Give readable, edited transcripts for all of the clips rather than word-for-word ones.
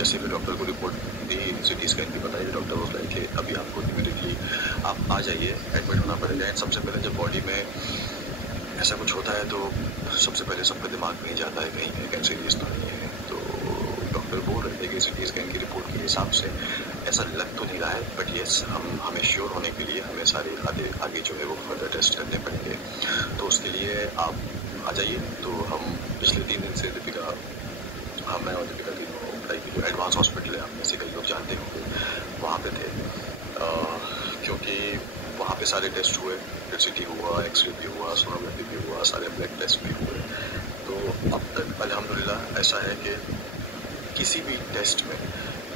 जैसे भी डॉक्टर को रिपोर्ट दी, सिटी स्कैन की बताई, डॉक्टर बोला कि अभी आपको इमीडिएटली आप आ जाइए, एडमिट होना पड़ेगा। एंड सबसे पहले जब बॉडी में ऐसा कुछ होता है तो सबसे पहले सबके दिमाग में ही जाता है कहीं कैंसरियस तो नहीं है। तो डॉक्टर बोल रहे थे कि सिटी स्कैन की रिपोर्ट के हिसाब से ऐसा लग तो नहीं रहा है, बट येस हमें श्योर होने के लिए हमें सारे आगे जो है वो फर्दर टेस्ट करने पड़ेंगे। तो उसके लिए आप आ जाइए। तो हम पिछले 3 दिन से दीपिका, मैं और दीपिका तीनों लाइक जो एडवांस हॉस्पिटल है, आप में से कई लोग जानते होंगे, वहाँ पे थे। क्योंकि वहाँ पे सारे टेस्ट हुए, सिटी हुआ, एक्सरे भी हुआ, सोनोग्राफी भी हुआ, सारे ब्लड टेस्ट भी हुए। तो अब तक अल्हम्दुलिल्लाह ऐसा है कि किसी भी टेस्ट में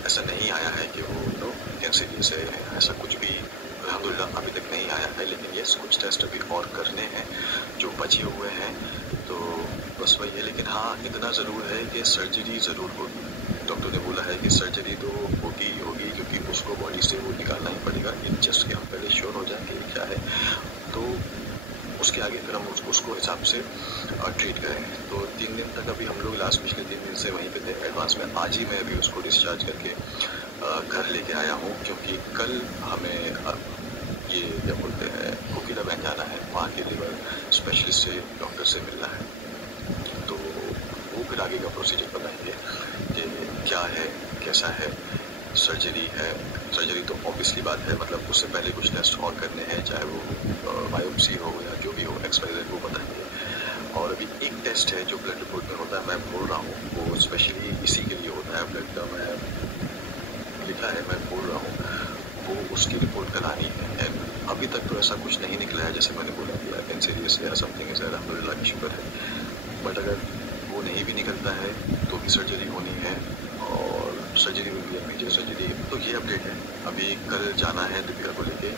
ऐसा नहीं आया है कि वो कैंसरियस है, ऐसा कुछ भी अल्हम्दुलिल्लाह अभी तक नहीं आया है। लेकिन ये कुछ टेस्ट अभी और करने हैं जो बचे हुए हैं, तो बस वही है। लेकिन हाँ, इतना ज़रूर है कि सर्जरी ज़रूर होगी। डॉक्टर ने बोला है कि सर्जरी तो होगी ही होगी, क्योंकि उसको बॉडी से वो निकालना ही पड़ेगा। इन जस्ट कि हम पहले श्योर हो जाएं कि क्या है, तो उसके आगे फिर हम उसको हिसाब से ट्रीट करें। तो 3 दिन तक अभी हम लोग लास्ट पिछले 3 दिन से वहीं पे थे एडवांस में। आज ही मैं अभी उसको डिस्चार्ज करके घर लेके आया हूँ, क्योंकि कल हमें ये क्या बोलते हैं कोकिला बैंक जाना है, वहाँ के लिवर स्पेशलिस्ट से डॉक्टर से मिलना है। तो वो फिर आगे का प्रोसीजर बताएंगे कि क्या है, कैसा है। सर्जरी है, सर्जरी तो ऑब्वियसली बात है, मतलब उससे पहले कुछ टेस्ट और करने हैं, चाहे वो बायोप्सी हो या जो भी हो, एक्सपायरी वो बताएंगे। और अभी एक टेस्ट है जो ब्लड रिपोर्ट में होता है, मैं बोल रहा हूँ वो स्पेशली इसी के लिए होता है, ब्लड का मैं लिखा है, मैं बोल रहा हूँ, वो उसकी रिपोर्ट करानी है। एंड अभी तक तो ऐसा कुछ नहीं निकला है, जैसे मैंने बोला कि कैंसरियस है या समथिंग है, अल्हम्दुलिल्लाह की शुक्र है। बट अगर वो नहीं भी निकलता है तो भी सर्जरी होनी है, और सर्जरी में भी मेजर सर्जरी। तो ये अपडेट है। अभी कल जाना है दीपिका को लेके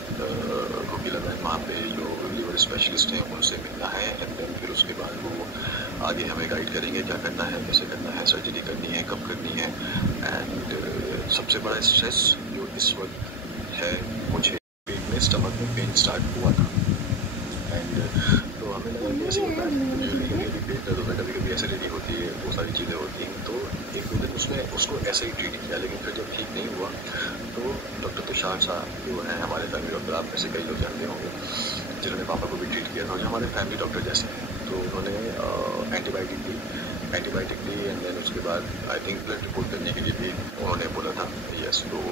कोकिला बैंक, वहाँ पे जो लिवर स्पेशलिस्ट हैं उनसे मिलना है। एंड देन फिर उसके बाद वो आगे हमें गाइड करेंगे क्या करना है, कैसे करना है, सर्जरी करनी है, कब करनी है। एंड सबसे बड़ा स्ट्रेस जो इस वक्त है, मुझे पेट में, स्टमक में पेन स्टार्ट हुआ था। एंड तो हमें लगा कि ऐसे होता है, कभी पेट दर्द होता है, कभी कभी एसिडिटी होती है, वो सारी चीज़ें होती हैं। तो 1-2 दिन उसमें उसको ऐसे ही ट्रीट किया, लेकिन फिर जब ठीक नहीं हुआ तो डॉक्टर तुषार साहब जो हैं हमारे फैमिली डॉक्टर, आप में से कई लोग जानते होंगे, जिन्होंने पापा को भी ट्रीट किया था, जो हमारे फैमिली डॉक्टर जैसे हैं, तो उन्होंने एंटीबायोटिक दी। एंड देन उसके बाद आई थिंक ब्लड रिपोर्ट करने के लिए भी उन्होंने बोला था। यस, तो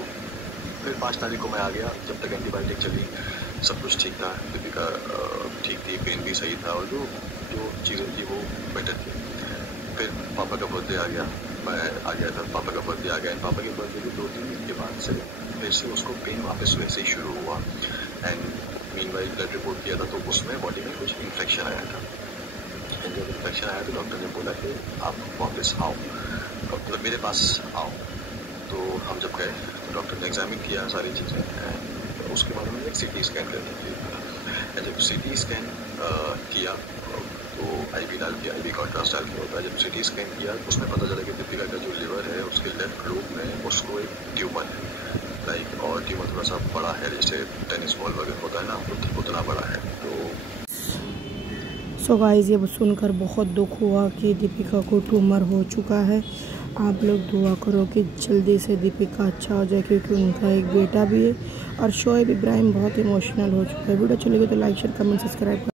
फिर 5 तारीख को मैं आ गया। जब तक एंटीबायोटिक चली सब कुछ ठीक था, दीपिका ठीक थी, पेन भी सही था, और जो चीज़ें थी वो बेटर थी। फिर पापा का बर्थडे आ गया, मैं आ गया था, पापा का बर्थडे आ गया। पापा के बर्थडे के 2-3 दिन के बाद से फिर से उसको पेन वापस वैसे ही शुरू हुआ। एंड मीनवाइल ब्लड रिपोर्ट किया था तो उसमें बॉडी में कुछ इन्फेक्शन आया था। एंड जब इन्फेक्शन आया तो डॉक्टर ने बोला कि आप वापस आओ, मतलब मेरे पास आओ। तो हम जब गए तो डॉक्टर ने एग्जामिन किया सारी चीज़ें, एंड उसके बाद उन्होंने एक CT स्कैन करने के लिए बोला। एंड जब CT स्कैन किया तो IV डाल के, IV कॉन्ट्रास्ट डाल के होता है। जब CT स्कैन किया तो उसमें पता चला कि दीपिका का जो लिवर है उसके लेफ्ट लोब में उसको एक ट्यूमर है, लाइक, और ट्यूमर थोड़ा सा बड़ा है, जैसे टेनिस बॉल वगैरह होता है ना, उतना बड़ा है। तो सो गाइस, ये सुनकर बहुत दुख हुआ कि दीपिका को ट्यूमर हो चुका है। आप लोग दुआ करो कि जल्दी से दीपिका अच्छा हो जाए, क्योंकि उनका एक बेटा भी है। और शोएब इब्राहिम बहुत इमोशनल हो चुका है। वीडियो चलेगी तो लाइक, शेयर, कमेंट, सब्सक्राइब।